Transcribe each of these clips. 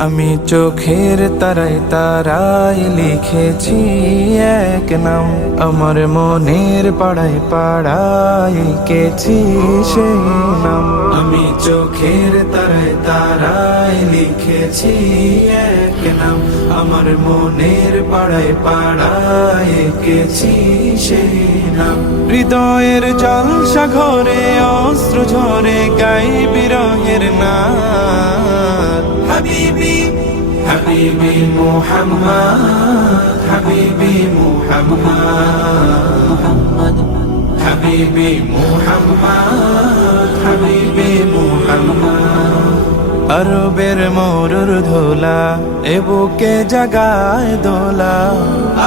আমি চোখের তারাই তারাই লিখেছি এক নাম। আমার মনের পাড়ায় পাড়ায় কেছি সেই নাম। আমি চোখের তারাই তারাই লিখেছি এক নাম। আমার মনের পাড়ায় পাড়ায় কেছি সেই নাম। হৃদয়ের জল সাগরে অস্ত্র ঝরে গাই বিরহের নাম। হাবিবি মোহাম্মদ হাবিবি মোহাম্মদ হাবিবি মোহাম্মদ হাবিবি মোহাম্মদ আরবের মরুর ধোলা এ বুকে জাগায় দোলা।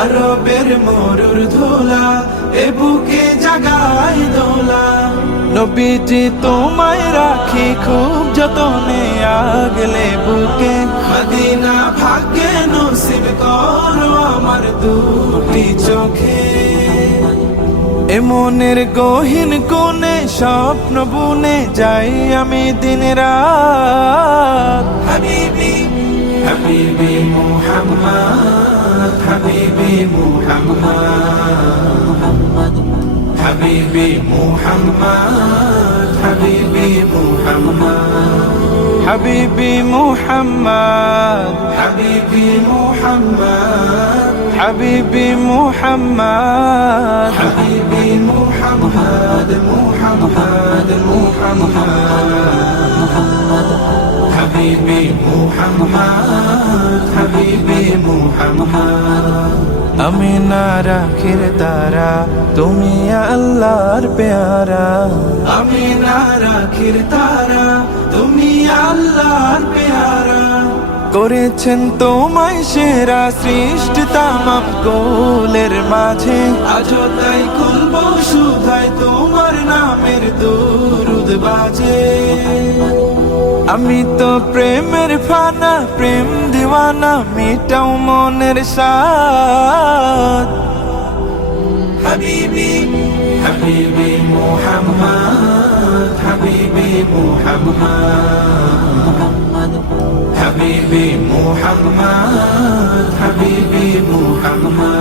আরবের মরুর ধোলা এ বুকে জাগায় দোলা। নবীজি তোমায় রাখি খুব যতনে আগলে বুকে করো আমার দুটি চোখে। এমনের গহীন কোণে স্বপ্ন বুনে যাই আমি দিন রাত হাবিবি হাবিবি মুহাম্মদ হাবিবি মুহাম্মদ। হাবিবি মুহাম্মদ হাবিবি মুহাম্মদ। حبيبي محمد حبيبي محمد حبيبي محمد حبيبي محمد محمد محمد حبيبي محمد حبيبي محمد আমি না রাখির তারা তুমি আল্লাহর পেয়ারা আমি না রাখির তারা আল্লাহর পেয়ারা। করেছেন তোমায় সেরা সৃষ্টি তামাম কোলের মাঝে। আজও তাই খুলব সুধাই তোমার নামের দুরুদ বাজে। আমি তো প্রেমের ফানা প্রেম দিওয়ানা মিটাও মনের সাথ হাবিবি হাবিবি মোহাম্মদ হাবিবি মোহাম্মদ। محمد حبيبي محمد حبيبي محمد